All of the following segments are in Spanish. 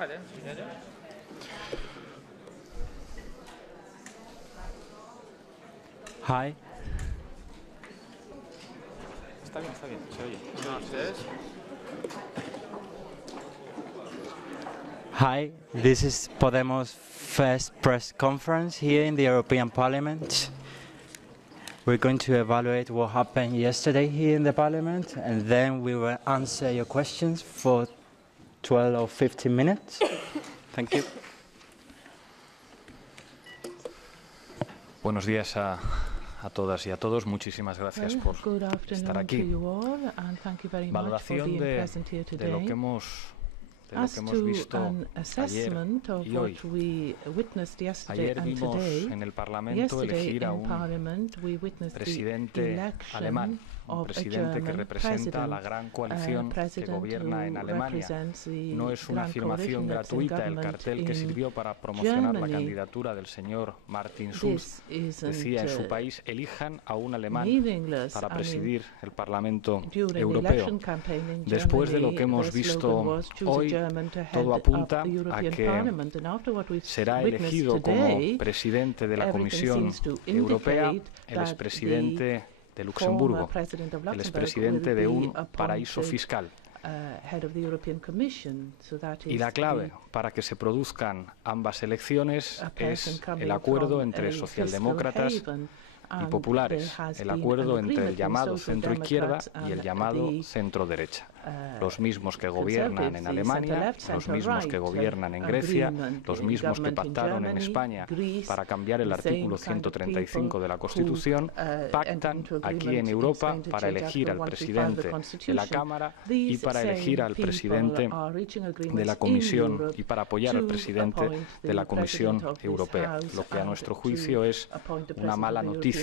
Hi. Está bien, se oye. Hi, this is Podemos' first press conference here in the European Parliament. We're going to evaluate what happened yesterday here in the Parliament, and then we will answer your questions for 12 or 15 minutes. Thank you. Buenos días a todas y a todos. Muchísimas gracias por estar aquí. Valoración de lo que hemos visto ayer y hoy. Ayer vimos en el Parlamento elegir a un presidente alemán, un presidente que representa a la gran coalición que gobierna en Alemania. No es una afirmación gratuita el cartel que sirvió para promocionar la candidatura del señor Martin Schulz. Decía en su país: elijan a un alemán para presidir el Parlamento Europeo. Después de lo que hemos visto hoy, todo apunta a que será elegido como presidente de la Comisión Europea el expresidente de Luxemburgo, el expresidente de un paraíso fiscal. Y la clave para que se produzcan ambas elecciones es el acuerdo entre socialdemócratas y populares, el acuerdo entre el llamado centro-izquierda y el llamado centro-derecha. Los mismos que gobiernan en Alemania, los mismos que gobiernan en Grecia, los mismos que pactaron en España para cambiar el artículo 135 de la Constitución, pactan aquí en Europa para elegir al presidente de la Cámara y para elegir al presidente de la Comisión y para apoyar al presidente de la Comisión Europea, lo que a nuestro juicio es una mala noticia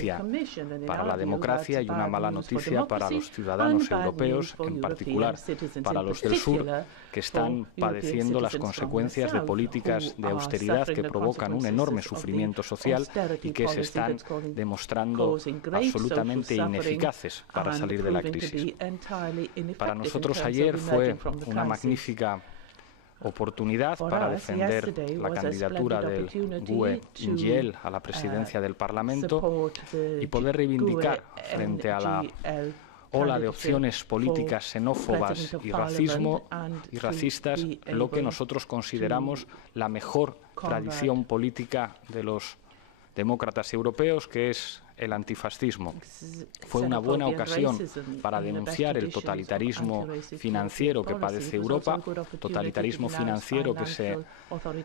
para la democracia y una mala noticia para los ciudadanos europeos, en particular para los del sur, que están padeciendo las consecuencias de políticas de austeridad que provocan un enorme sufrimiento social y que se están demostrando absolutamente ineficaces para salir de la crisis. Para nosotros ayer fue una magnífica oportunidad para defender la candidatura del GUE NGL a la presidencia del Parlamento y poder reivindicar frente a la ola de opciones políticas xenófobas y racistas lo que nosotros consideramos la mejor tradición política de los demócratas europeos, que es el antifascismo. Fue una buena ocasión para denunciar el totalitarismo financiero que padece Europa, totalitarismo financiero que se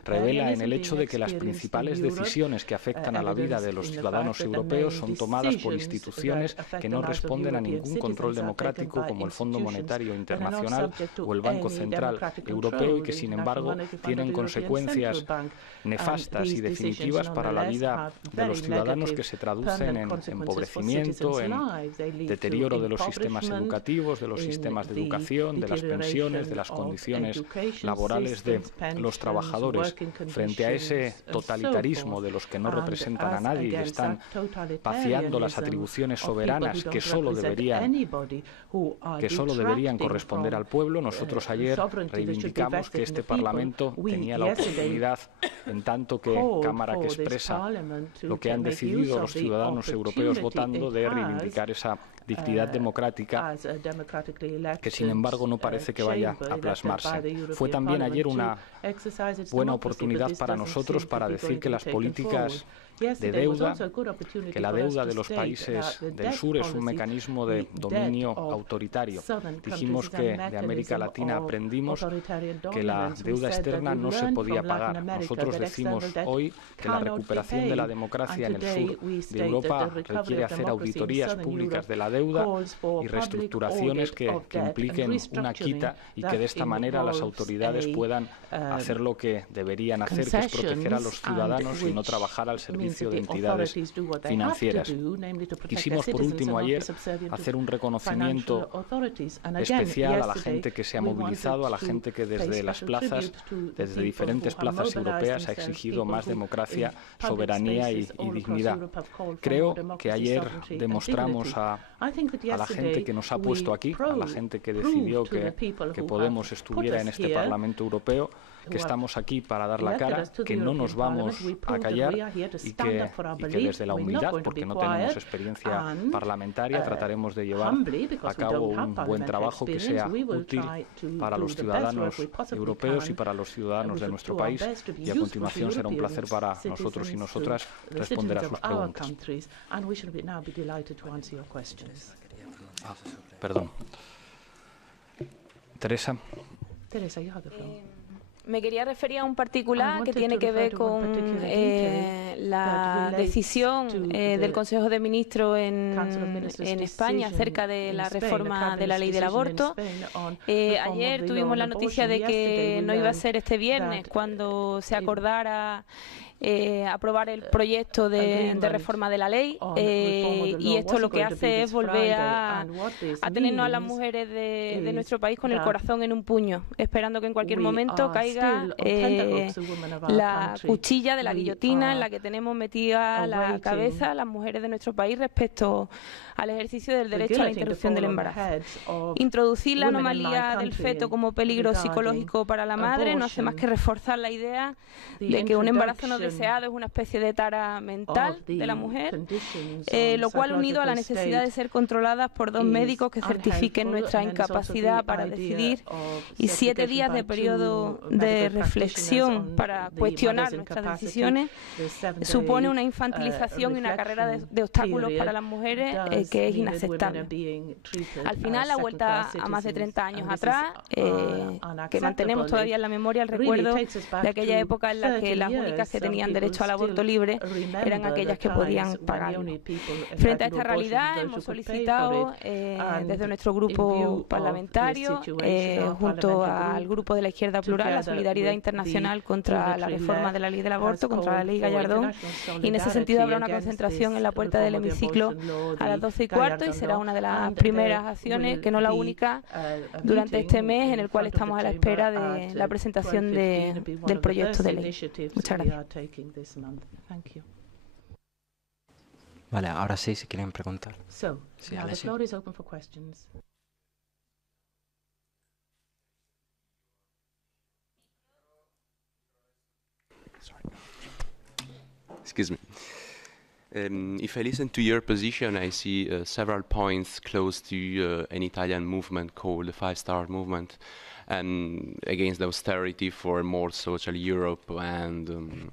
revela en el hecho de que las principales decisiones que afectan a la vida de los ciudadanos europeos son tomadas por instituciones que no responden a ningún control democrático, como el Fondo Monetario Internacional o el Banco Central Europeo, y que sin embargo tienen consecuencias nefastas y definitivas para la vida de los ciudadanos, que se traducen en empobrecimiento, en deterioro de los sistemas educativos, de los sistemas de educación, de las pensiones, de las condiciones laborales de los trabajadores. Frente a ese totalitarismo de los que no representan a nadie y están vaciando las atribuciones soberanas que solo deberían corresponder al pueblo, nosotros ayer reivindicamos que este Parlamento tenía la oportunidad, en tanto que Cámara que expresa lo que han decidido los ciudadanos europeos votando, de reivindicar esa dignidad democrática que sin embargo no parece que vaya a plasmarse. Fue también ayer una buena oportunidad para nosotros para decir que las políticas de deuda, que la deuda de los países del sur es un mecanismo de dominio autoritario. Dijimos que de América Latina aprendimos que la deuda externa no se podía pagar. Nosotros decimos hoy que la recuperación de la democracia en el sur de Europa requiere hacer auditorías públicas de la deuda y reestructuraciones que impliquen una quita, y que de esta manera las autoridades puedan hacer lo que deberían hacer, que es proteger a los ciudadanos y no trabajar al servicio de entidades financieras. Quisimos, por último, ayer hacer un reconocimiento especial a la gente que se ha movilizado, a la gente que desde las plazas, desde diferentes plazas europeas, ha exigido más democracia, soberanía y dignidad. Creo que ayer demostramos a a la gente que nos ha puesto aquí, a la gente que decidió que Podemos estuviera en este Parlamento Europeo, que estamos aquí para dar la cara, que no nos vamos a callar y que desde la humildad, porque no tenemos experiencia parlamentaria, trataremos de llevar a cabo un buen trabajo que sea útil para los ciudadanos europeos y para los ciudadanos de nuestro país. Y a continuación será un placer para nosotros y nosotras responder a sus preguntas. Perdón. Teresa. Me quería referir a un particular que tiene que ver con la decisión del Consejo de Ministros en España acerca de la reforma de la ley del aborto. Ayer tuvimos la noticia de que no iba a ser este viernes cuando se acordara aprobar el proyecto de reforma de la ley, y esto lo que hace es volver a tenernos a las mujeres de nuestro país con el corazón en un puño, esperando que en cualquier momento caiga la cuchilla de la guillotina en la que tenemos metida la cabeza las mujeres de nuestro país respecto al ejercicio del derecho a la interrupción del embarazo. Introducir la anomalía del feto como peligro psicológico para la madre no hace más que reforzar la idea de que un embarazo no deseado es una especie de tara mental de la mujer, lo cual unido a la necesidad de ser controladas por dos médicos que certifiquen nuestra incapacidad para decidir y 7 días de periodo de reflexión para cuestionar nuestras decisiones supone una infantilización y una carrera de obstáculos para las mujeres que es inaceptable. Al final, la vuelta a más de 30 años atrás, que mantenemos todavía en la memoria el recuerdo de aquella época en la que las únicas que tenían derecho al aborto libre eran aquellas que podían pagarlo. Frente a esta realidad, hemos solicitado desde nuestro grupo parlamentario, junto al grupo de la Izquierda Plural, la solidaridad internacional contra la reforma de la ley del aborto, contra la ley Gallardón, y en ese sentido habrá una concentración en la puerta del hemiciclo a las 12:15 y será una de las primeras acciones, que no la única, durante este mes en el cual estamos a la espera de la presentación del proyecto de ley. Muchas gracias. Vale, ahora sí, si quieren preguntar. Sí, Excuse me. If I listen to your position, I see several points close to an Italian movement called the Five Star Movement, and against the austerity for more social Europe and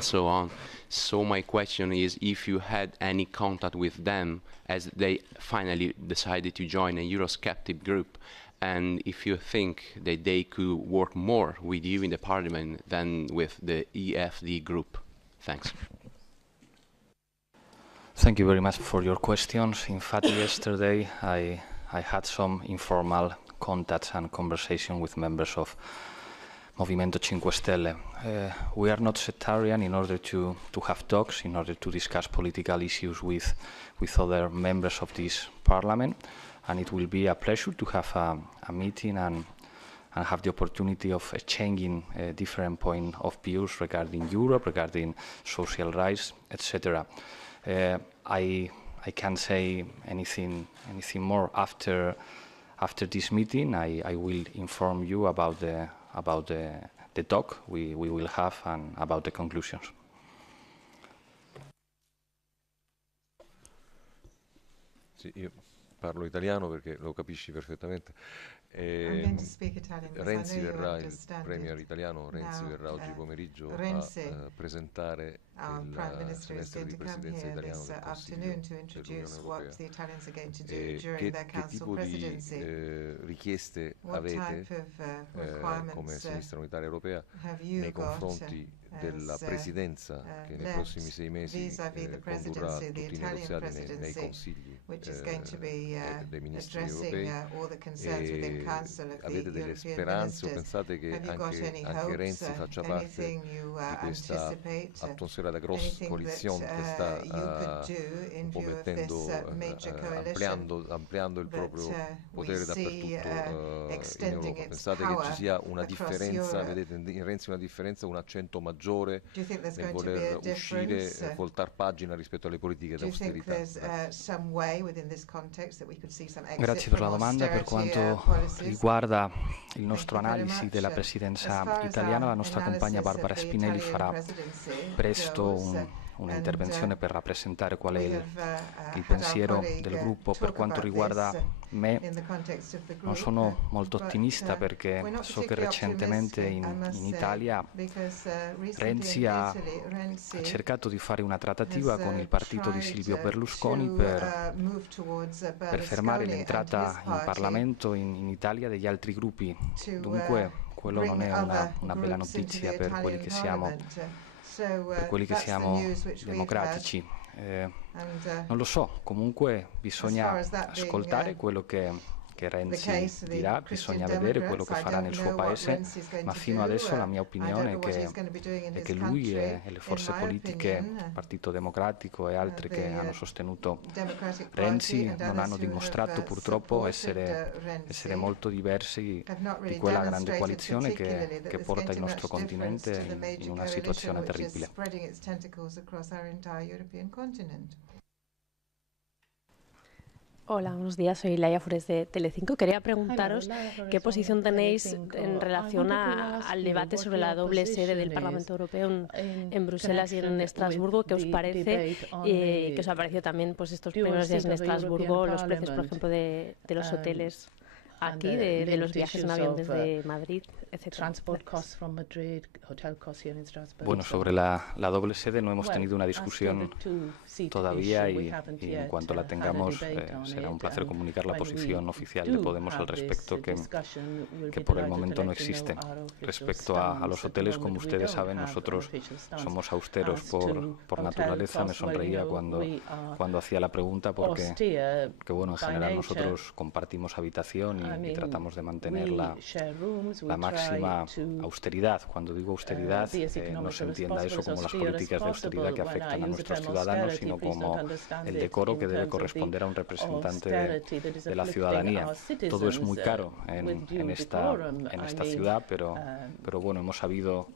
so on. So my question is, if you had any contact with them as they finally decided to join a Eurosceptic group, and if you think that they could work more with you in the parliament than with the EFD group. Thanks. Thank you very much for your questions. In fact, yesterday I had some informal contacts and conversation with members of Movimento 5 Stelle. We are not sectarian in order to have talks, in order to discuss political issues with other members of this parliament, and it will be a pleasure to have a meeting and have the opportunity of exchanging different point of views regarding Europe, regarding social rights, etc. I can't say anything more after this meeting. I will inform you about the talk we will have and about the conclusions. Sì, io parlo italiano perché lo capisci perfettamente. Renzi verrà, il premier italiano Renzi verrà oggi pomeriggio a presentare il semestre di presidenza italiano del Consiglio dell'Unione Europea. Che tipo di richieste avete come Sinistra Unitaria Europea nei confronti della presidenza che nei prossimi 6 mesi condurrà tutti i negoziati nei consigli dei ministri europei, e avete delle speranze o pensate che anche Renzi faccia parte di questa atmosfera da grossa coalizione che sta un po' mettendo, ampliando il proprio potere dappertutto in Europa? Pensate che ci sia una differenza, vedete in Renzi una differenza, un accento maggiore nel voler uscire, voltar pagina rispetto alle politiche di austerità? Grazie per la domanda. Per quanto riguarda il nostro analisi della presidenza italiana, la nostra compagna Barbara Spinelli farà presto un'intervenzione per rappresentare qual è il pensiero del gruppo. Per quanto riguarda me, non sono molto ottimista perché so che recentemente in Italia Renzi ha cercato di fare una trattativa con il partito di Silvio Berlusconi per fermare l'entrata in Parlamento in Italia degli altri gruppi. Dunque quello non è una bella notizia per quelli che siamo democratici. Non lo so, comunque bisogna ascoltare quello che Renzi dirà, bisogna vedere quello che farà nel suo paese, ma fino adesso la mia opinione è che lui e le forze politiche, il Partito Democratico e altre che hanno sostenuto Renzi non hanno dimostrato purtroppo essere molto diversi di quella grande coalizione che porta il nostro continente in una situazione terribile. Hola, buenos días. Soy Laia Fures de Telecinco. Quería preguntaros qué posición tenéis en relación al debate sobre la doble sede del Parlamento Europeo en Bruselas y en Estrasburgo. ¿Qué os parece? ¿Qué os ha parecido también pues, estos primeros días en Estrasburgo, los precios, por ejemplo, de los hoteles aquí, de los viajes en avión desde Madrid, etcétera? Bueno, sobre la doble sede no hemos tenido una discusión todavía y en cuanto la tengamos será un placer comunicar la posición oficial de Podemos al respecto que por el momento no existe. Respecto a los hoteles, como ustedes saben, nosotros somos austeros por naturaleza. Me sonreía cuando hacía la pregunta porque bueno, en general nosotros compartimos habitación y tratamos de mantener la máxima austeridad. Cuando digo austeridad, no se entienda eso como las políticas de austeridad que afectan a nuestros ciudadanos, sino como el decoro que debe corresponder a un representante de la ciudadanía. Todo es muy caro en esta ciudad, pero bueno, hemos sabido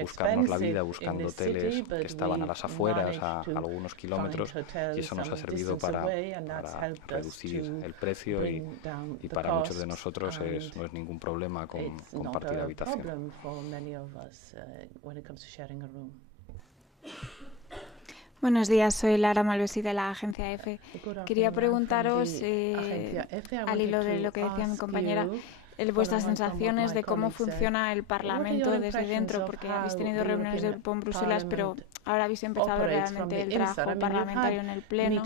buscarnos la vida buscando hoteles que estaban a las afueras, a algunos kilómetros, y eso nos ha servido para reducir el precio y para muchos de nosotros no es ningún problema compartir habitación. Buenos días, soy Lara Malvesi de la agencia EFE. Quería preguntaros, al hilo de lo que decía mi compañera, vuestras sensaciones de cómo funciona el Parlamento desde dentro, porque habéis tenido reuniones del grupo en Bruselas, pero ahora habéis empezado realmente el trabajo parlamentario en el Pleno.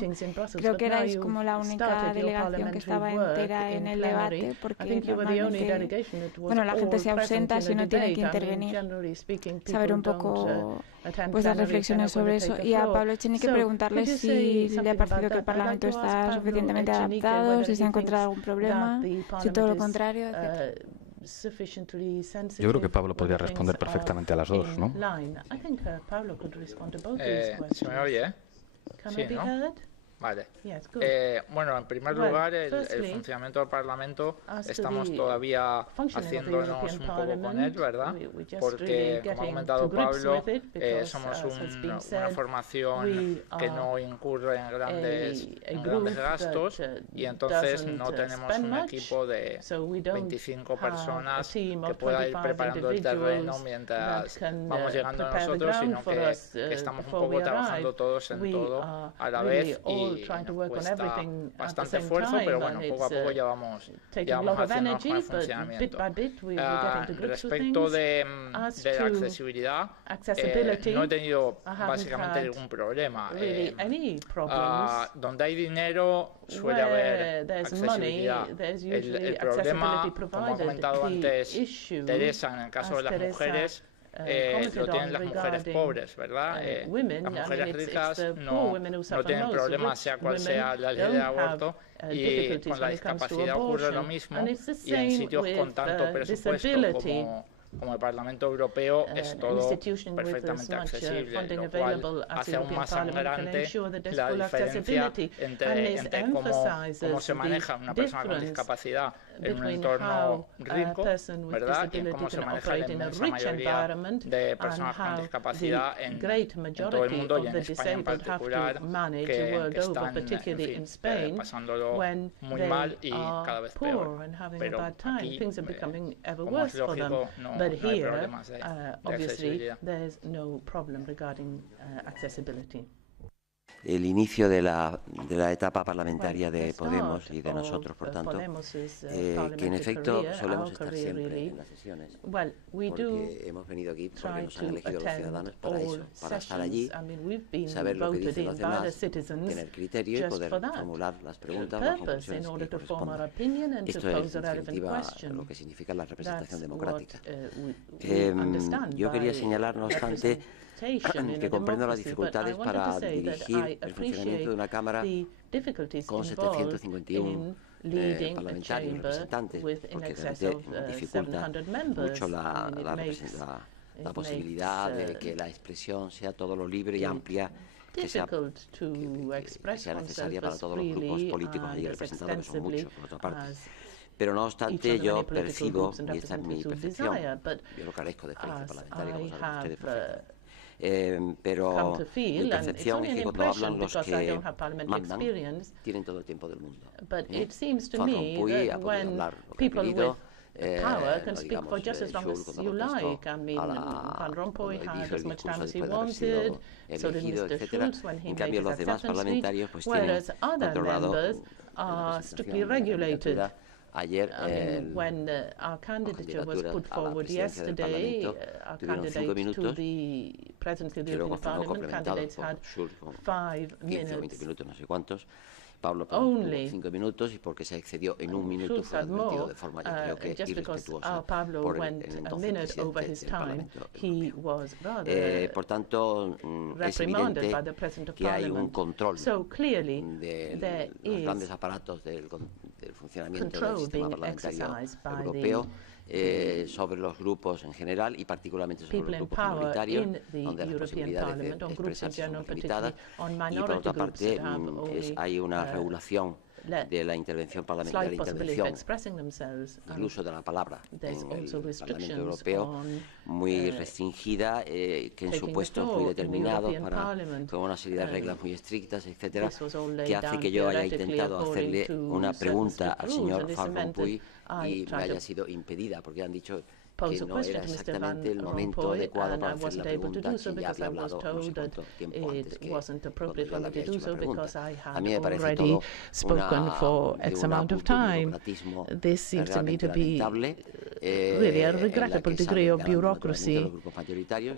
Creo que erais como la única delegación que estaba entera en el debate, porque normalmente, bueno, la gente se ausenta si no tiene que intervenir. Saber un poco vuestras reflexiones sobre eso. Y a Pablo Echenique preguntarle si le ha parecido que el Parlamento está suficientemente adaptado, si se ha encontrado algún problema, si todo lo contrario, etc. Yo creo que Pablo podría responder perfectamente a las dos, ¿no? ¿Se me oye? Sí, ¿no? Vale. Bueno, en primer lugar, el funcionamiento del Parlamento estamos todavía haciéndonos un poco con él, ¿verdad? Porque, como ha comentado Pablo, somos una formación que no incurre en grandes gastos y entonces no tenemos un equipo de 25 personas que pueda ir preparando el terreno mientras vamos llegando nosotros, sino que estamos un poco trabajando todos en todo a la vez y nos cuesta bastante esfuerzo, pero bueno, poco a poco ya vamos haciendo el funcionamiento. Respecto de la accesibilidad, no he tenido básicamente ningún problema. Donde hay dinero suele haber accesibilidad. El problema, como ha comentado antes Teresa, en el caso de las mujeres, lo tienen las mujeres pobres, ¿verdad? Las mujeres ricas no tienen problema, sea cual sea la ley de aborto, y con la discapacidad ocurre lo mismo, y en sitios con tanto presupuesto como el Parlamento Europeo es todo perfectamente accesible, lo cual hace aún más sangrante la diferencia entre cómo se maneja una persona con discapacidad en un entorno rico, ¿verdad? Y cómo se maneja la inmensa mayoría de personas con discapacidad en todo el mundo y en España en particular, que están, en fin, pasándolo muy mal y cada vez peor. Pero aquí, como es lógico, no hay problemas de accesibilidad. El inicio de la etapa parlamentaria de Podemos y de nosotros, por tanto, que en efecto solemos estar siempre en las sesiones, porque hemos venido aquí porque nos han elegido los ciudadanos para eso, para estar allí, saber lo que dicen los demás, tener criterio y poder formular las preguntas, las conclusiones que correspondan. Esto es, en definitiva, lo que significa la representación democrática. Yo quería señalar, no obstante, que comprendo las dificultades para dirigir el funcionamiento de una Cámara con 751 parlamentarios, representantes, porque realmente dificulta mucho la posibilidad de que la expresión sea todo lo libre y amplia que sea necesaria para todos los grupos políticos allí representados, que son muchos, por otra parte. Pero no obstante, yo percibo, y esta es mi percepción, yo no carezco de experiencia parlamentaria, como saben ustedes perfectamente, pero mi percepción es que cuando hablan los que mandan, tienen todo el tiempo del mundo. Van Rompuy ha podido hablar lo que ha querido, can speak for just as long as you like. I mean, Van Rompuy had as much time as he wanted, so did Mr. Schulz when he made his acceptance speech, whereas other members are strictly regulated. Ayer, when our candidature was put forward yesterday, our candidate to the presidency of the European Parliament, candidates had 5 minutes. No sé cuántos. Pablo tuvo 5 minutos y porque se excedió en 1 minuto fue admitido de forma, yo creo que irrespetuosa por el entonces presidente del Parlamento. Por tanto, es evidente que hay un control de los grandes aparatos del funcionamiento del sistema parlamentario europeo sobre los grupos en general y particularmente sobre los grupos minoritarios, donde las posibilidades de expresarse son limitadas, y por otra parte hay una regulación de la intervención parlamentaria, el uso de la palabra en el Parlamento Europeo muy restringida, que en supuestos muy determinados, con una serie de reglas muy estrictas, etcétera, que hace que yo haya intentado hacerle una pregunta al señor Van Rompuy y me haya sido impedida, porque han dicho que no era exactamente el momento adecuado para hacer la pregunta, que ya había hablado no sé cuánto tiempo antes que cuando yo le había hecho la pregunta. A mí me parece todo un burocratismo realmente lamentable, really a regrettable degree of bureaucracy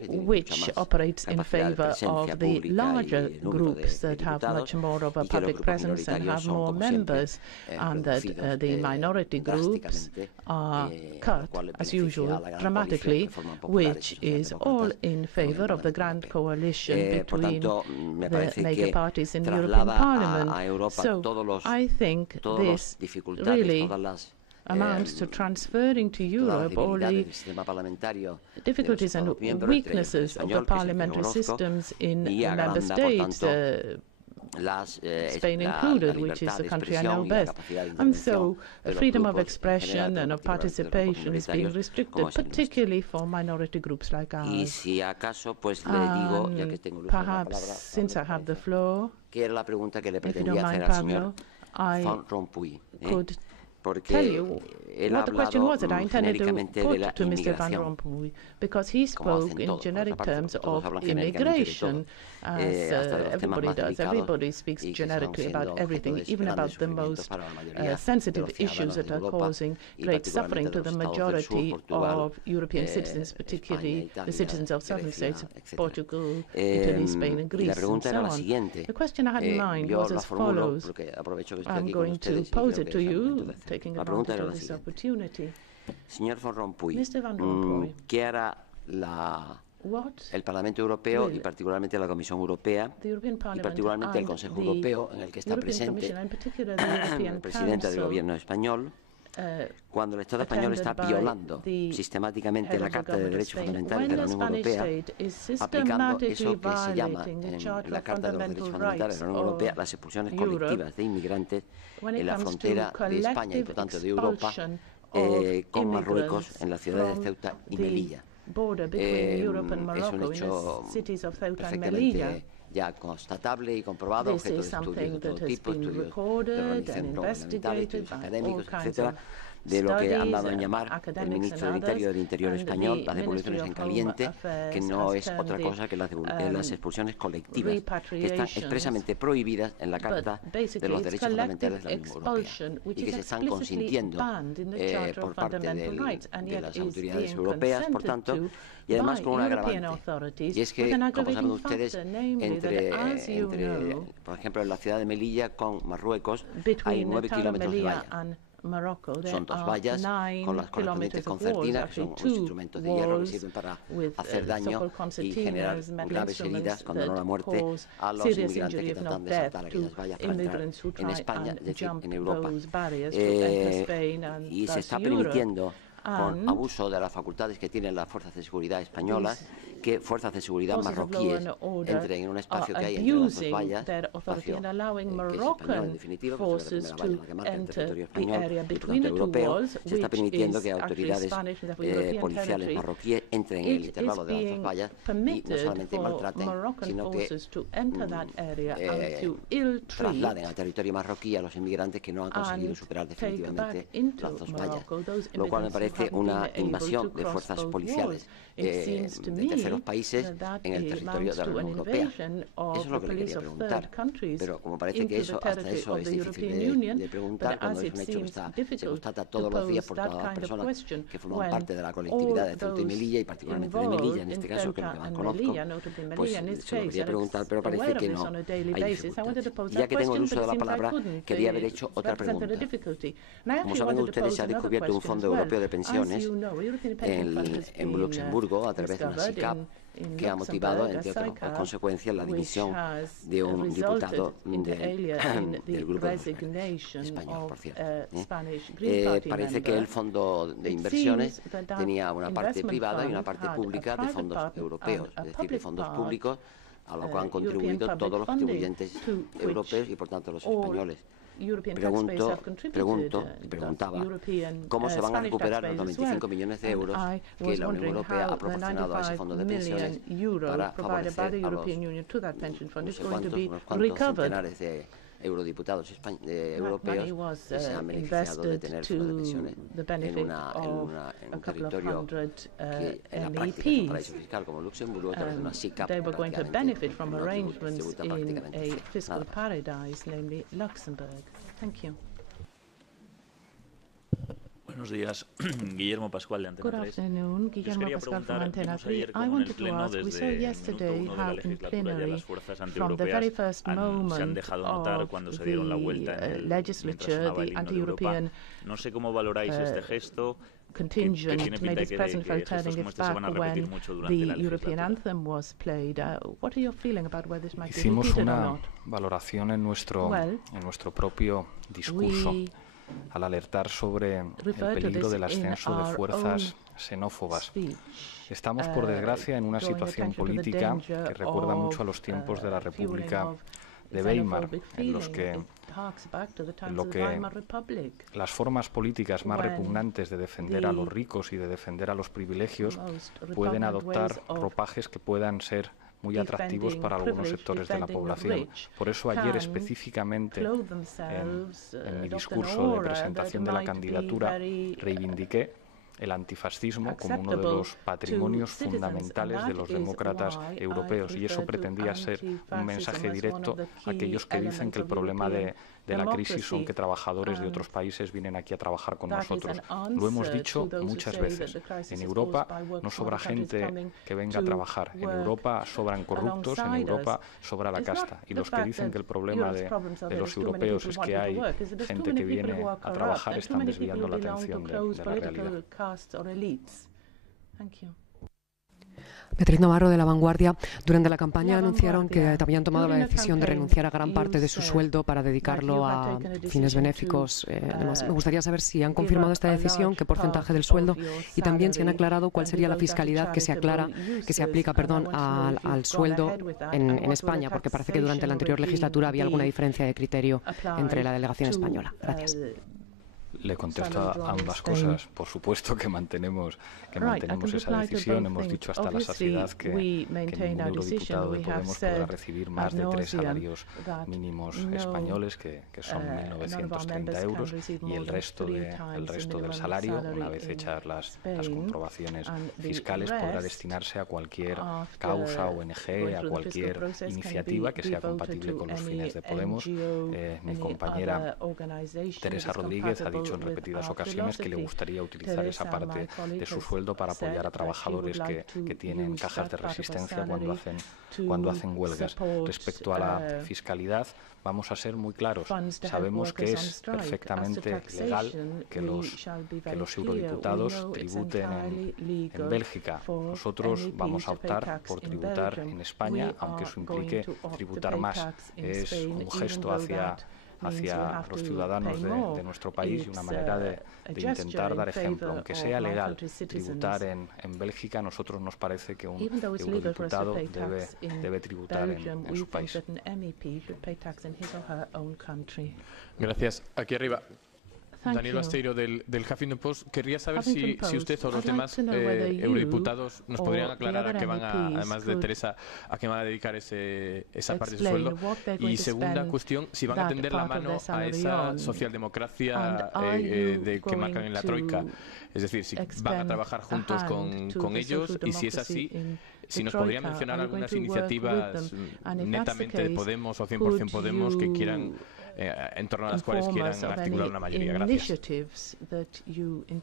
which operates in favor of the larger groups that have much more of a public presence and have more members, and that the minority groups are cut, as usual, dramatically, which is all in favor of the grand coalition between the major parties in the European Parliament. So I think this really amounts to transferring to Europe all the difficulties and weaknesses of the parliamentary systems in member states, Spain included, which is the country I know best. And so freedom of expression and of participation is being restricted, particularly for minority groups like ours. Perhaps, since I have the floor, que era la pregunta que le if you pretendía don't hacer mind, al señor Pablo, Van Rompuy, could porque tell you él what the question was that I intended to genéricamente de put la to Mr. Van inmigración, Rompuy, because he como spoke hacen in todos, generic por otra terms parte, todos of hablan genéricamente de immigration, todo, as hasta de los temas everybody más does. delicados Everybody speaks y que están generically siendo about everything, objeto de even grandes about the sufrimientos most para la mayoría de sensitive los issues ciudadanos that de are Europa causing y great particularmente suffering to de the los estados del sur, majority Portugal, of European citizens, España, particularly Italia, the citizens of southern Grecia, states, etc. Portugal, Italy, Spain, and Y la Greece, and pregunta so era la on. siguiente. The question I had in mind Yo was la as formulo follows. porque aprovecho que estoy I'm aquí con going to ustedes y pose creo it que to es el momento you, de hacerlo. taking La pregunta advantage era of la this siguiente. opportunity. Señor Van Rompuy, Mr. Van Rompuy, ¿qué hará el Parlamento Europeo y particularmente la Comisión Europea y particularmente el Consejo Europeo en el que está presente el presidente del Gobierno español cuando el Estado español está violando sistemáticamente la Carta de Derechos Fundamentales de la Unión Europea, aplicando eso que se llama en la Carta de los Derechos Fundamentales de la Unión Europea las expulsiones colectivas de inmigrantes en la frontera de España y por tanto de Europa con Marruecos en las ciudades de Ceuta y Melilla. Es un hecho perfectamente ya constatable y comprobado, objeto de estudios de todo tipo, estudios de organización gubernamental, estudios académicos, etcétera, de lo que han dado en llamar el ministro del Interior español las devoluciones en caliente, que no es otra cosa que las expulsiones colectivas, que están expresamente prohibidas en la Carta de los Derechos Fundamentales de la Unión Europea y que se están consintiendo por parte de las autoridades europeas, por tanto, y además con un agravante. Y es que, como saben ustedes, por ejemplo, en la ciudad de Melilla con Marruecos hay 9 kilómetros de valla. Son 2 vallas con las correspondientes concertinas, que son unos instrumentos de hierro que sirven para hacer daño y generar graves heridas, cuando no la muerte, a los inmigrantes que tratan de saltar aquellas vallas para entrar en España, es decir, en Europa. Y se está permitiendo, con abuso de las facultades que tienen las fuerzas de seguridad españolas, que fuerzas de seguridad marroquíes entren en un espacio que hay entre las 2 vallas, espacio que es español en definitiva, porque es la primera valla que marca el territorio español y por tanto europeo. Se está permitiendo que autoridades policiales marroquíes entren en el intervalo de las 2 vallas y no solamente maltraten, sino que trasladen al territorio marroquí a los inmigrantes que no han conseguido superar definitivamente las 2 vallas, lo cual me parece una invasión de fuerzas policiales de terceros países en el territorio de la Unión Europea. Eso es lo que le quería preguntar, pero como parece que hasta eso es difícil de preguntar cuando es un hecho que se constata todos los días por todas las personas que forman parte de la colectividad de Ceuta y Melilla, y particularmente de Melilla en este caso, que es lo que más conozco, pues se lo quería preguntar, pero parece que no hay dificultades. Y ya que tengo el uso de la palabra, quería haber hecho otra pregunta. Como saben ustedes, se ha descubierto un fondo europeo de pensiones en Luxemburgo a través de una SICAP, que ha motivado, entre otras consecuencias, la dimisión de un diputado del Grupo español, por cierto. Parece que el fondo de inversiones tenía una parte privada y una parte pública de fondos europeos, es decir, de fondos públicos, a lo cual han contribuido todos los contribuyentes europeos y, por tanto, los españoles. Preguntaba cómo se van a recuperar los 95 millones de euros que la Unión Europea ha proporcionado a ese fondo de pensiones para favorecer a los unos cuantos centenares de eurodiputados europeos que se han beneficiado de tener fondos de pensiones en un territorio que en la práctica es un paraíso fiscal como Luxemburgo, a través de una SICAP que tributa prácticamente nada. Buenos días, Guillermo Pascual de Antena 3. Les quería preguntar, vimos ayer cómo en el Pleno, desde el minuto 1 de la legislatura, ya las fuerzas antieuropeas se han dejado notar cuando se dieron la vuelta mientras sonaba el himno de Europa. No sé cómo valoráis este gesto, que tiene pinta de que gestos como este se van a repetir mucho durante la legislatura. Hicimos una valoración en nuestro propio discurso al alertar sobre el peligro del ascenso de fuerzas xenófobas. Estamos, por desgracia, en una situación política que recuerda mucho a los tiempos de la República de Weimar, en lo que las formas políticas más repugnantes de defender a los ricos y de defender a los privilegios pueden adoptar ropajes que puedan ser muy atractivos para algunos sectores de la población. Por eso ayer específicamente en mi discurso de presentación de la candidatura reivindiqué el antifascismo como uno de los patrimonios fundamentales de los demócratas europeos, y eso pretendía ser un mensaje directo a aquellos que dicen que el problema de la crisis son que trabajadores de otros países vienen aquí a trabajar con nosotros. Lo hemos dicho muchas veces. En Europa no sobra gente que venga a trabajar. En Europa sobran corruptos, en Europa sobra la casta. Y los que dicen que el problema de los europeos es que hay gente que viene a trabajar están desviando la atención de la realidad. Beatriz Navarro, de La Vanguardia. Durante la campaña anunciaron que habían tomado la decisión de renunciar a gran parte de su sueldo para dedicarlo a fines benéficos. Además, me gustaría saber si han confirmado esta decisión, qué porcentaje del sueldo, y también si han aclarado cuál sería la fiscalidad que se aplica al sueldo en España, porque parece que durante la anterior legislatura había alguna diferencia de criterio entre la delegación española. Gracias. Le contesto a ambas cosas. Por supuesto que mantenemos esa decisión. Hemos dicho hasta la saciedad que ningún eurodiputado de Podemos podrá recibir más de 3 salarios mínimos españoles, que son 1.930 euros, y el resto del salario, una vez hechas las comprobaciones fiscales, podrá destinarse a cualquier causa, ONG, a cualquier iniciativa que sea compatible con los fines de Podemos. Mi compañera Teresa Rodríguez ha dicho en repetidas ocasiones que le gustaría utilizar esa parte de su sueldo para apoyar a trabajadores que tienen cajas de resistencia cuando hacen huelgas. Respecto a la fiscalidad, vamos a ser muy claros. Sabemos que es perfectamente legal que los eurodiputados tributen en Bélgica. Nosotros vamos a optar por tributar en España, aunque eso implique tributar más. Es un gesto hacia los ciudadanos de nuestro país y una manera de intentar dar ejemplo. Aunque sea legal tributar en Bélgica, a nosotros nos parece que un eurodiputado debe tributar en su país. Gracias. Aquí arriba. Daniel Basteiro, del Huffington Post. Querría saber si usted o los demás eurodiputados nos podrían aclarar a qué van además de Teresa, a qué van a dedicar esa parte de su sueldo. Y segunda cuestión, si van a tender la mano a esa socialdemocracia que marcan en la Troika. Es decir, si van a trabajar juntos con ellos, y si es así, si nos podrían mencionar algunas iniciativas netamente de Podemos o 100% Podemos que quieran, en torno a las cuales quieran articular una mayoría. Gracias.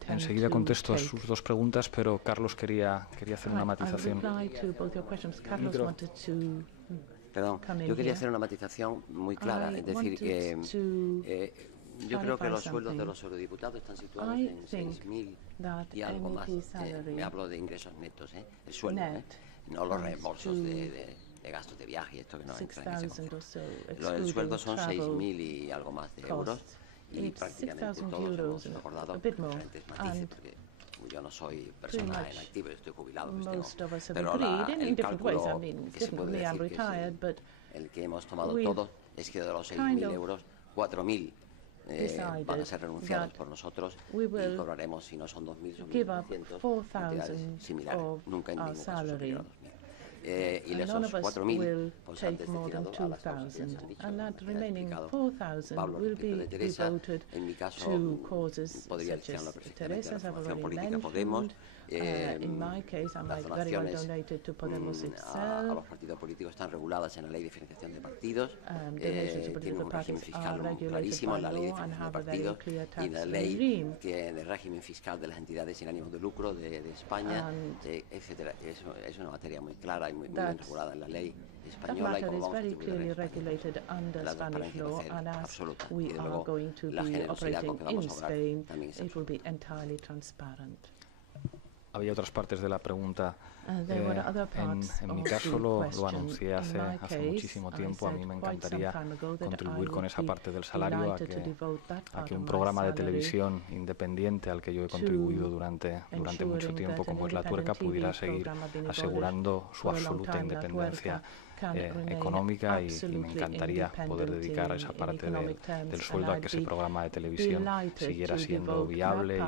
Enseguida contesto a sus dos preguntas, pero Carlos quería hacer una matización. Perdón, yo quería hacer una matización muy clara, es decir, que yo creo que los sueldos de los eurodiputados están situados en 6.000 y algo más. Me hablo de ingresos netos, el sueldo, no los reembolsos de gastos de viaje y esto que no entra en ese concepto. El sueldo son 6.000 y algo más de euros, y prácticamente todos hemos acordado diferentes matices, porque yo no soy persona en activo, estoy jubilado, pero el cálculo que se puede decir que el que hemos tomado todos es que de los 6.000 euros, 4.000 van a ser renunciados por nosotros y cobraremos, si no son 2.000, son 1.900 cantidades similares, nunca en ningún caso superior a 2.000. Y esos 4.000 pues han destinado a las causas que se han dicho. Pablo, respecto de Teresa, en mi caso podría destinarlo perfectamente a la formación política Podemos, las donaciones a los partidos políticos están reguladas en la Ley de Financiación de Partidos, tiene un régimen fiscal clarísimo en la Ley de Financiación de Partidos y en la Ley de régimen fiscal de las entidades sin ánimo de lucro de España, etcétera. Es una materia muy clara y muy bien regulada en la ley española, y como vamos a tributar en España, la transparencia va a ser absoluta, y de luego la generosidad con que vamos a obrar también es absoluta. Había otras partes de la pregunta. En mi caso lo anuncié hace muchísimo tiempo. A mí me encantaría contribuir con esa parte del salario a que un programa de televisión independiente al que yo he contribuido durante mucho tiempo, como es La Tuerca, pudiera seguir asegurando su absoluta independencia económica, y me encantaría poder dedicar esa parte del sueldo a que ese programa de televisión siguiera siendo viable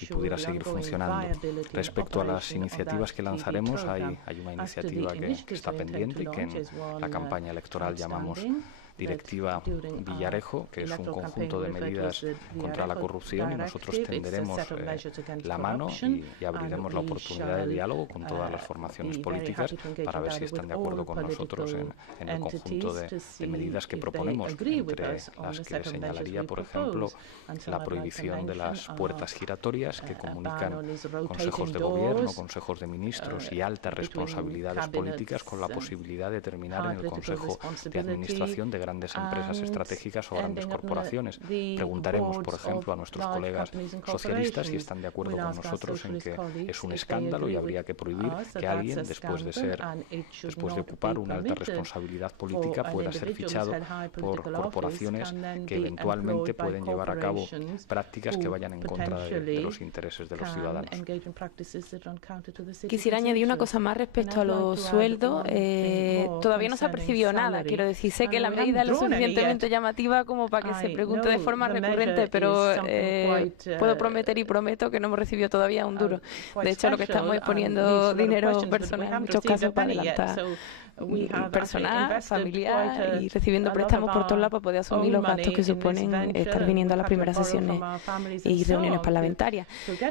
y pudiera seguir funcionando. Respecto a las iniciativas que lanzaremos, hay una iniciativa que está pendiente y que en la campaña electoral llamamos Directiva Villarejo, que es un conjunto de medidas contra la corrupción, y nosotros tenderemos la mano y abriremos la oportunidad de diálogo con todas las formaciones políticas para ver si están de acuerdo con nosotros en el conjunto de medidas que proponemos, entre las que señalaría, por ejemplo, la prohibición de las puertas giratorias que comunican consejos de gobierno, consejos de ministros y altas responsabilidades políticas con la posibilidad de terminar en el Consejo de Administración de grandes empresas estratégicas o grandes corporaciones. Preguntaremos, por ejemplo, a nuestros colegas socialistas si están de acuerdo con nosotros en que es un escándalo y habría que prohibir que alguien, después de ocupar una alta responsabilidad política, pueda ser fichado por corporaciones que eventualmente pueden llevar a cabo prácticas que vayan en contra de los intereses de los ciudadanos. Quisiera añadir una cosa más respecto a los sueldos. Todavía no se ha percibido nada. Quiero decir, sé que la medida es lo suficientemente llamativa como para que se pregunte de forma recurrente, pero puedo prometer y prometo que no hemos recibido todavía un duro. De hecho, lo que estamos es poniendo dinero personal en muchos casos para adelantar personal, familiar y recibiendo préstamos por todos lados para poder asumir los gastos que suponen estar viniendo a las primeras sesiones y reuniones parlamentarias.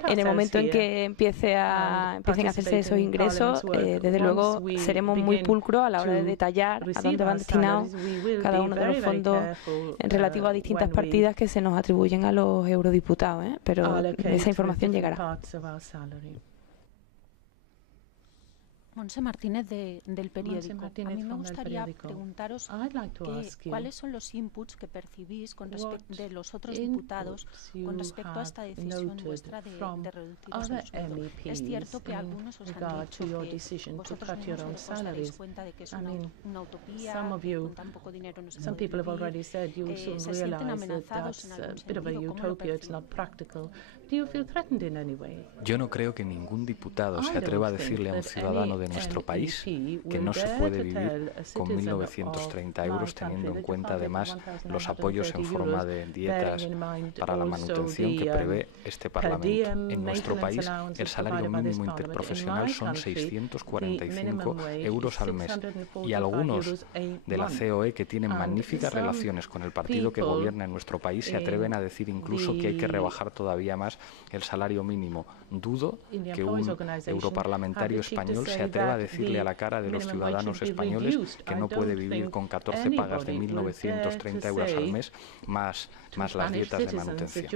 En el momento en que empiecen a hacerse esos ingresos, desde luego seremos muy pulcros a la hora de detallar a dónde van destinados cada uno de los fondos relativos a distintas partidas que se nos atribuyen a los eurodiputados, pero esa información llegará. Monse Martínez del periódico. A mí me gustaría preguntaros cuáles son los inputs que percibís de los otros diputados con respecto a esta decisión vuestra de reducir los sueldos. Es cierto que algunos os han dicho que vosotros mismos os daréis cuenta de que es una utopía, con tan poco dinero no se puede vivir, se sienten amenazados en algún sentido. ¿Cómo lo perciben? Yo no creo que ningún diputado se atreva a decirle a un ciudadano de nuestro país que no se puede vivir con 1.930 euros, teniendo en cuenta además los apoyos en forma de dietas para la manutención que prevé este Parlamento. En nuestro país el salario mínimo interprofesional son 645 euros al mes y algunos de la COE que tienen magníficas relaciones con el partido que gobierna en nuestro país se atreven a decir incluso que hay que rebajar todavía más el salario mínimo. Dudo que un europarlamentario español se atreva a decirle a la cara de los ciudadanos españoles que no puede vivir con 14 pagas de 1.930 euros al mes más las dietas de manutención.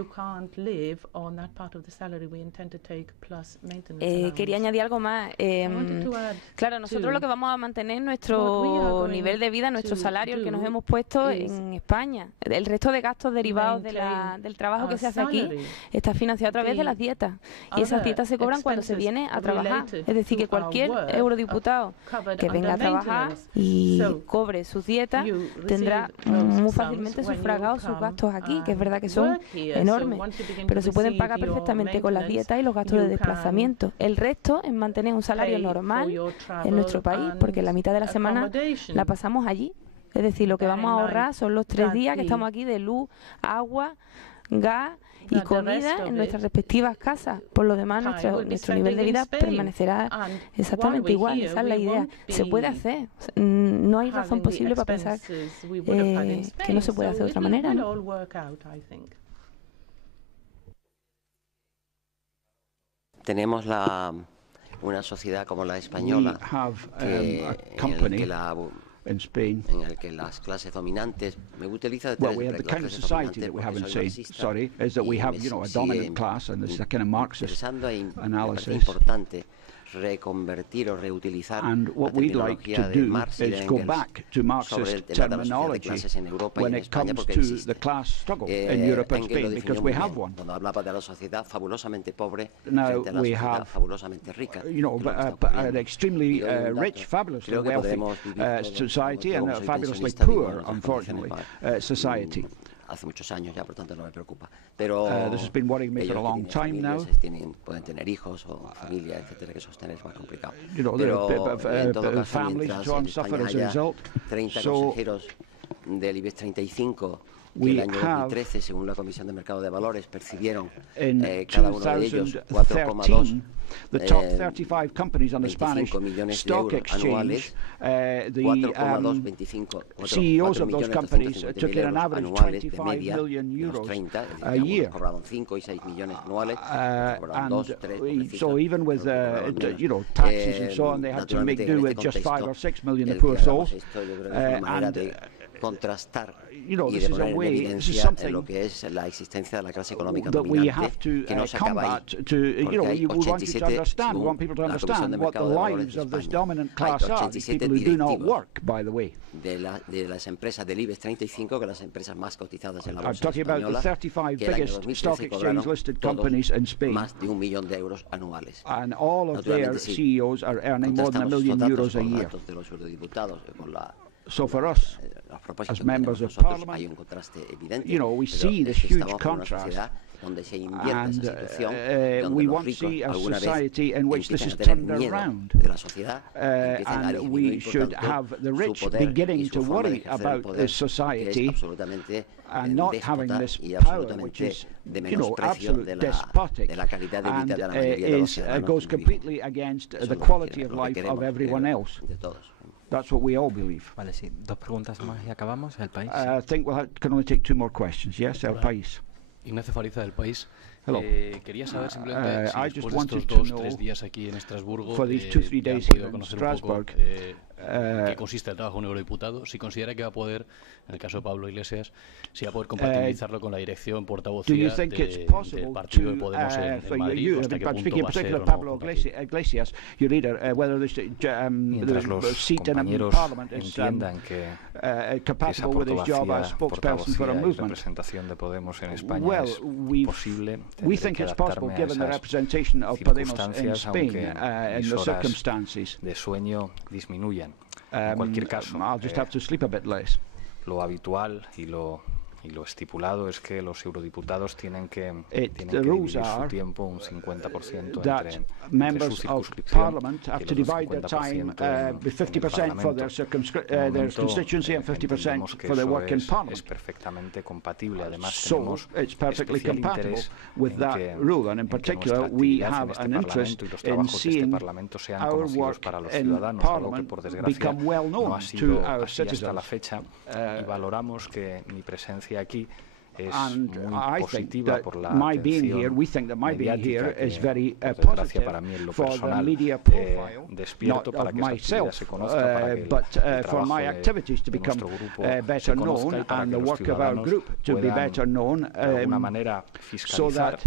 Quería añadir algo más. Claro, nosotros lo que vamos a mantener es nuestro nivel de vida, nuestro salario, el que nos hemos puesto en España. El resto de gastos derivados del trabajo que se hace aquí está financiado a través de las dietas. Y esas dietas se cobran cuando se viene a trabajar. Es decir, que cualquier eurodiputado que venga a trabajar y cobre sus dietas tendrá muy fácilmente sufragados sus gastos aquí, que es verdad que son enormes, pero se pueden pagar perfectamente con las dietas y los gastos de desplazamiento. El resto es mantener un salario normal en nuestro país, porque la mitad de la semana la pasamos allí. Es decir, lo que vamos a ahorrar son los 3 días que estamos aquí de luz, agua, gas y comida en nuestras respectivas casas. Por lo demás, nuestro nivel de vida permanecerá exactamente igual. Esa es la idea. Se puede hacer. No hay razón posible para pensar que no se puede hacer de otra manera, ¿no? Tenemos una sociedad como la española en el que las clases dominantes, me utiliza well, we have the kind of society that we have in Spain, sorry, is that we have, a dominant class, and this is a kind of Marxist analysis. Reconvertir o reutilizar and what we'd like to do is go back to Marxist terminology when it comes to the class struggle in Europe and Spain, because we have one. Now we have, an extremely rich, fabulously wealthy society and a fabulously poor, unfortunately, society. Hace muchos años ya, por tanto no me preocupa. Pero this has been worrying me for a long time now. Pueden tener hijos o familia, etcétera, que sostener es más complicado. Pero families and so on suffer as a result. 30 consejeros del IBEX 35 que el año 2013, según la Comisión de Mercado de Valores, percibieron cada uno de ellos 4,2 the top 35 companies on the Spanish stock exchange, the CEOs of those companies took in an average 25 million euros a year. And so even with taxes and so on, they had to make do with just 5 or 6 million, the poor souls. And contrastar y de poner en evidencia lo que es la existencia de la clase económica dominante, que no se acaba ahí, porque hay 87, según la Comisión de Mercado de Valores de España, hay 87 directivos de las empresas del IBEX 35, que las empresas más cotizadas en la bolsa española, que el año 2013 cobraron todos más de 1 millón de euros anuales. Naturalmente, si contrastamos esos datos con los datos de los eurodiputados, con la as members of Parliament, hay un contraste evidente, we see this huge contrast, donde se invierta esa situación, we want to see a society in which this is turned around, and we should have the rich beginning to worry about this society and not having this power, which is, absolute despotic, and goes completely against the quality of life of everyone else. That's what we all believe. Vale, sí. 2 preguntas más y acabamos. El País. I think we can only take 2 more questions. Yes, El País. Ignacio Fariza, del País. Quería saber simplemente si después de estos 2-3 días aquí en Estrasburgo for these 2-3 days here in Strasbourg, qué consiste el trabajo de un eurodiputado, si considera que va a poder, en el caso de Pablo Iglesias, si va a poder compatibilizarlo con la dirección portavocía del partido de Podemos en Madrid, hasta qué punto va a ser o no compatible. Iglesias, your leader, whether mientras los compañeros entiendan que esa portavocía y representación de Podemos en España es posible, we think it's possible, given the representation of Podemos in Spain, in the circumstances. De sueño disminuyen. En cualquier caso, I'll just have to sleep a bit less. Lo habitual y lo estipulado es que los eurodiputados tienen que dividir su tiempo un 50% entre su circunscripción y el otro 50% for their constituency and 50% for their work in Parliament. Es perfectamente compatible. Además, tenemos especial interés with that rule, and in particular, we have an interest in seeing our work in Parliament become well known to our citizens. Hasta la fecha, y valoramos que mi presencia aquí es muy positiva por la atención mediática que, para mí en lo personal, despierto para que esa actividad se conozca, para que el trabajo de nuestro grupo se conozca y para que los ciudadanos puedan de alguna manera fiscalizar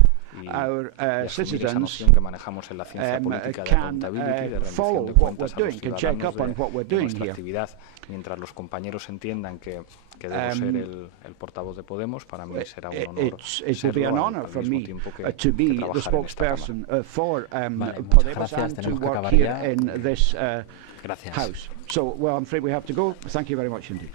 y asumir esa noción que manejamos en la ciencia política de accountability, de rendición de cuentas a los ciudadanos de nuestra actividad. Mientras los compañeros entiendan que debo ser el portavoz de Podemos, para mí será un honor serlo, al mismo tiempo que trabajar en esta Cámara. Podemos and to work here in this House. So, well, I'm afraid we have to go. Thank you very much indeed.